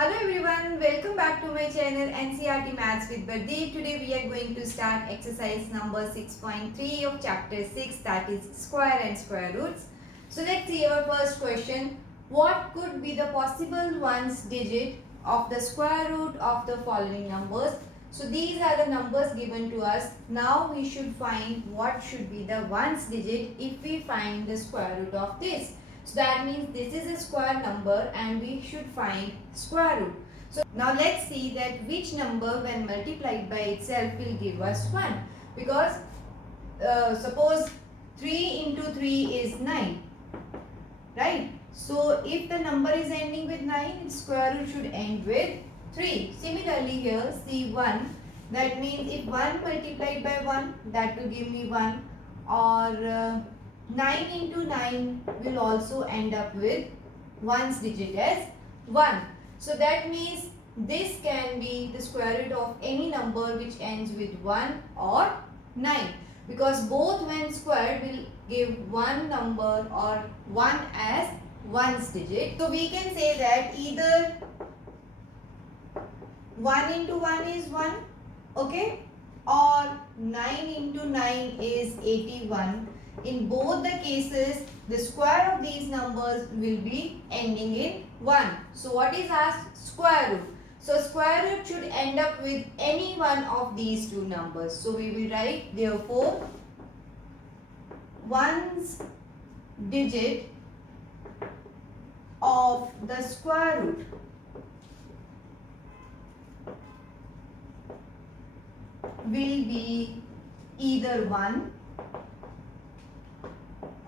Hello everyone, welcome back to my channel NCERT Maths with Bardeep. Today we are going to start exercise number 6.3 of chapter 6, that is square and square roots. So let's see our first question. What could be the possible ones digit of the square root of the following numbers? So these are the numbers given to us. Now we should find what should be the ones digit if we find the square root of this. So that means this is a square number and we should find square root. So now let's see that which number when multiplied by itself will give us 1. Because suppose 3 into 3 is 9. Right? So if the number is ending with 9, its square root should end with 3. Similarly here C1, that means if 1 multiplied by 1, that will give me 1, or 9 into 9 will also end up with 1's digit as 1. So that means this can be the square root of any number which ends with 1 or 9, because both when squared will give one number or 1 as 1's digit. So we can say that either 1 into 1 is 1, okay, or 9 into 9 is 81. In both the cases, the square of these numbers will be ending in 1. So what is our square root? So square root should end up with any one of these two numbers. So we will write therefore ones digit of the square root will be either 1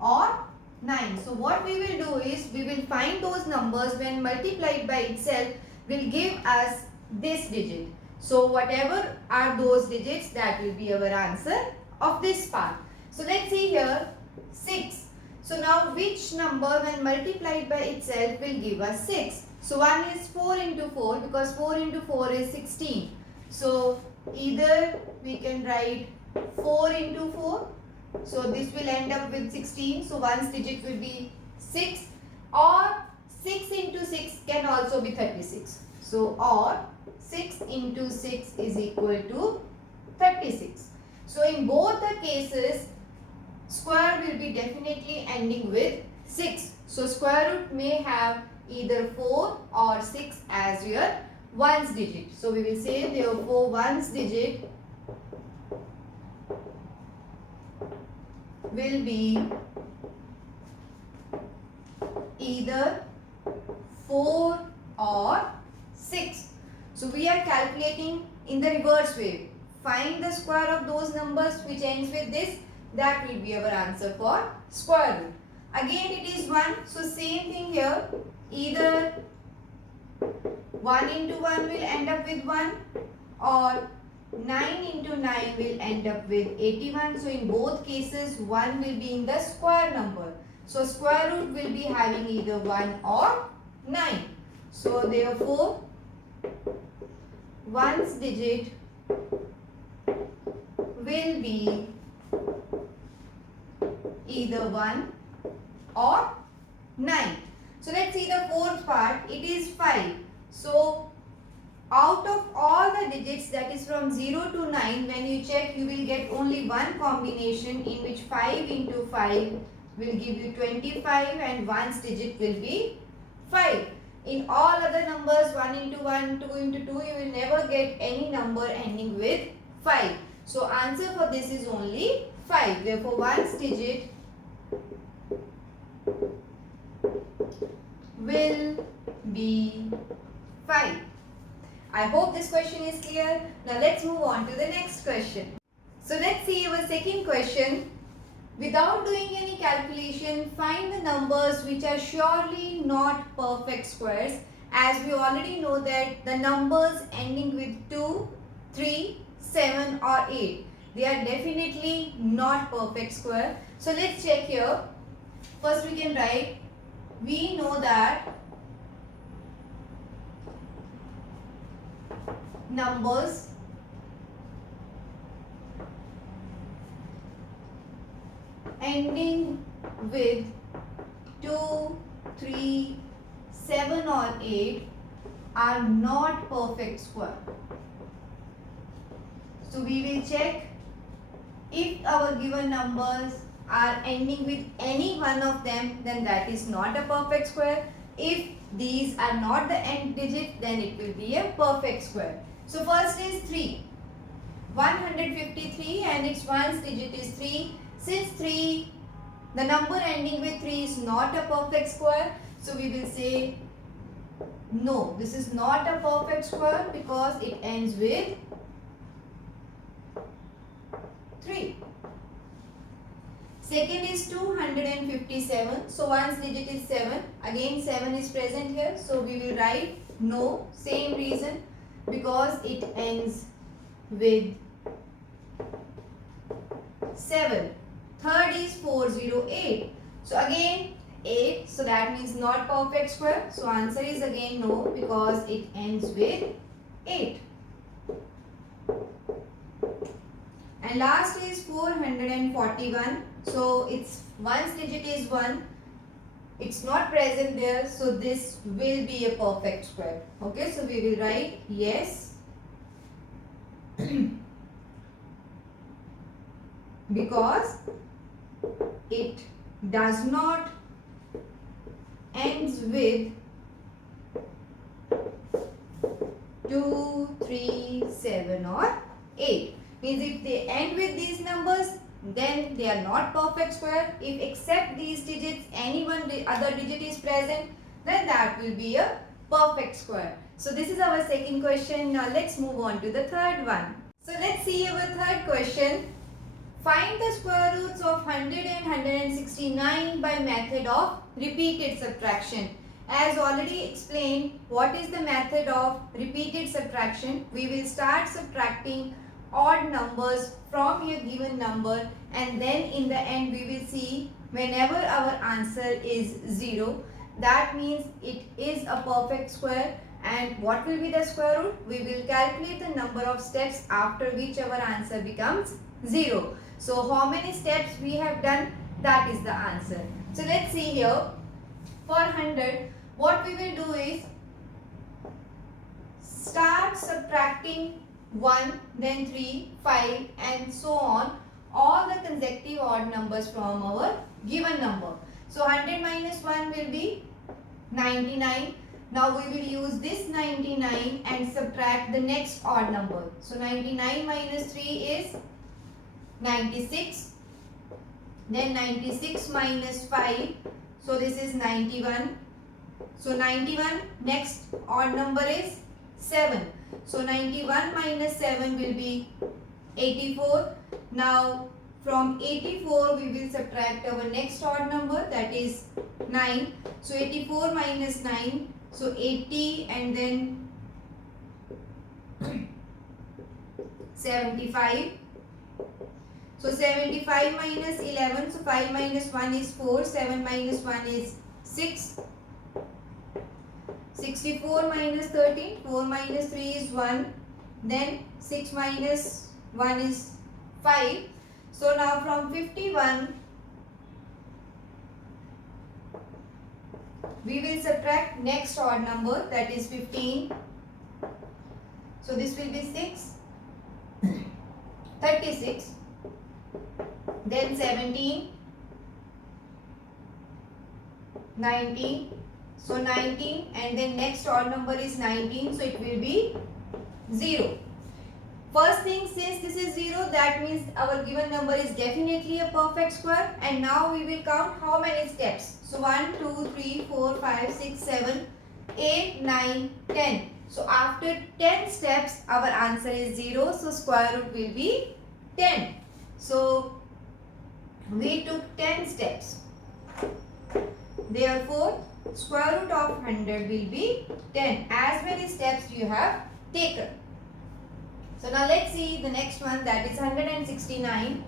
or 9. So what we will do is we will find those numbers when multiplied by itself will give us this digit. So whatever are those digits, that will be our answer of this part. So let's see here 6. So now which number when multiplied by itself will give us 6? So one is 4 into 4, because 4 into 4 is 16. So either we can write 4 into 4. So this will end up with 16. So 1's digit will be 6, or 6 into 6 can also be 36. So or 6 into 6 is equal to 36. So in both the cases, square will be definitely ending with 6. So square root may have either 4 or 6 as your 1's digit. So we will say therefore 1's digit will be either 4 or 6. So we are calculating in the reverse way. Find the square of those numbers which ends with this. That will be our answer for square root. Again it is 1. So same thing here. Either 1 into 1 will end up with 1, or 9 into 9 will end up with 81. So in both cases 1 will be in the square number. So square root will be having either 1 or 9. So therefore 1's digit will be either 1 or 9. So let's see the fourth part. It is 5. So out of all the digits, that is from 0 to 9, when you check, you will get only one combination in which 5 into 5 will give you 25 and 1's digit will be 5. In all other numbers, 1 into 1, 2 into 2, you will never get any number ending with 5. So answer for this is only 5. Therefore 1's digit will be 5. I hope this question is clear. Now let's move on to the next question. So let's see our second question. Without doing any calculation, find the numbers which are surely not perfect squares, as we already know that the numbers ending with 2, 3, 7 or 8, they are definitely not perfect square. So let's check here. First we can write, we know that numbers ending with 2, 3, 7 or 8 are not perfect square. So we will check if our given numbers are ending with any one of them, then that is not a perfect square. If these are not the end digit, then it will be a perfect square. So first is 3. 153 and its ones digit is 3. Since 3, the number ending with 3 is not a perfect square, so we will say no, this is not a perfect square because it ends with 3. Second is 257. So one's digit is 7. Again 7 is present here. So we will write no. Same reason, because it ends with 7. Third is 408. So again 8. So that means not perfect square. So answer is again no, because it ends with 8. And last is 441. So its one's digit is 1. It's not present there. So this will be a perfect square. Okay. So we will write yes. Because it does not ends with 2, 3, 7 or 8. Means if they end with these numbers, then they are not perfect square. If except these digits, any one other digit is present, then that will be a perfect square. So this is our second question. Now let's move on to the third one. So let's see our third question. Find the square roots of 100 and 169 by method of repeated subtraction. As already explained, what is the method of repeated subtraction? We will start subtracting odd numbers from your given number, and then in the end we will see whenever our answer is 0, that means it is a perfect square. And what will be the square root? We will calculate the number of steps after which our answer becomes 0. So how many steps we have done, that is the answer. So let's see here. For 100, what we will do is start subtracting 1, then 3, 5 and so on, all the consecutive odd numbers from our given number. So 100 minus 1 will be 99. Now we will use this 99 and subtract the next odd number. So 99 minus 3 is 96. Then 96 minus 5. So this is 91. So 91, next odd number is 7. So 91 minus 7 will be 84. Now from 84 we will subtract our next odd number, that is 9. So 84 minus 9. So 80 and then 75. So 75 minus 11. So 5 minus 1 is 4. 7 minus 1 is 6. 64 minus 13. 4 minus 3 is 1. Then 6 minus 1 is 5. So now from 51 we will subtract next odd number, that is 15. So this will be 6. 36. Then 17. 19. So 19 and then next odd number is 19. So it will be 0. First thing, since this is 0, that means our given number is definitely a perfect square. And now we will count how many steps. So 1, 2, 3, 4, 5, 6, 7, 8, 9, 10. So after 10 steps, our answer is 0. So square root will be 10. So we took 10 steps. Therefore, square root of 100 will be 10. As many steps you have taken. So now let's see the next one, that is 169.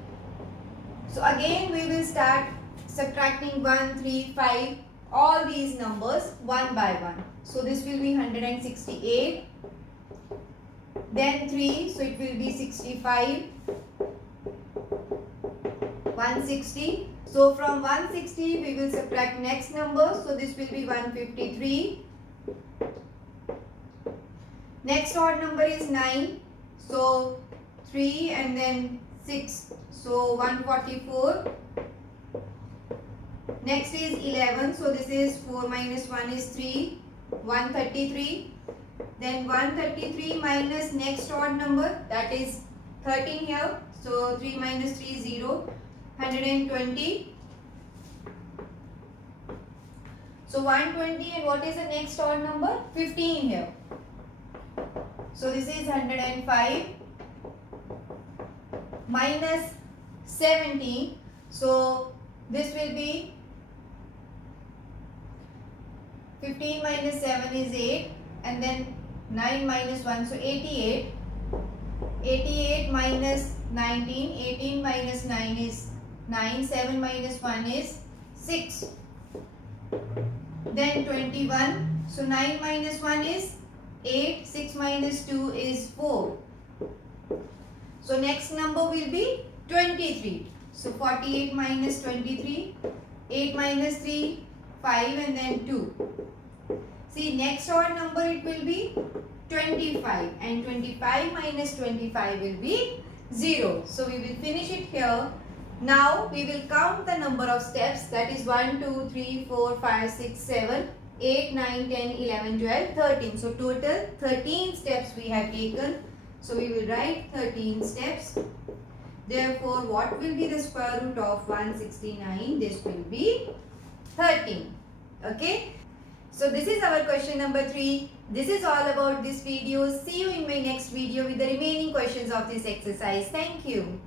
So again we will start subtracting 1, 3, 5, all these numbers one by one. So this will be 168. Then 3, so it will be 65. 160. So from 160 we will subtract next number. So this will be 153. Next odd number is 9. So 3 and then 6. So 144. Next is 11. So this is 4 minus 1 is 3. 133. Then 133 minus next odd number, that is 13 here. So 3 minus 3 is 0. 120. So 120, and what is the next odd number? 15 here. So this is 105 minus 17. So this will be 15 minus 7 is 8, and then 9 minus 1, so 88. 88 minus 19, 18 minus 9 is 9, 7 minus 1 is 6. Then 21, so 9 minus 1 is 8, 6 minus 2 is 4. So next number will be 23. So 48 minus 23, 8 minus 3, 5 and then 2. See, next odd number it will be 25, and 25 minus 25 will be 0. So we will finish it here. Now we will count the number of steps, that is 1, 2, 3, 4, 5, 6, 7, 8, 9, 10, 11, 12, 13. So total 13 steps we have taken. So we will write 13 steps. Therefore, what will be the square root of 169? This will be 13. Okay. So this is our question number 3. This is all about this video. See you in my next video with the remaining questions of this exercise. Thank you.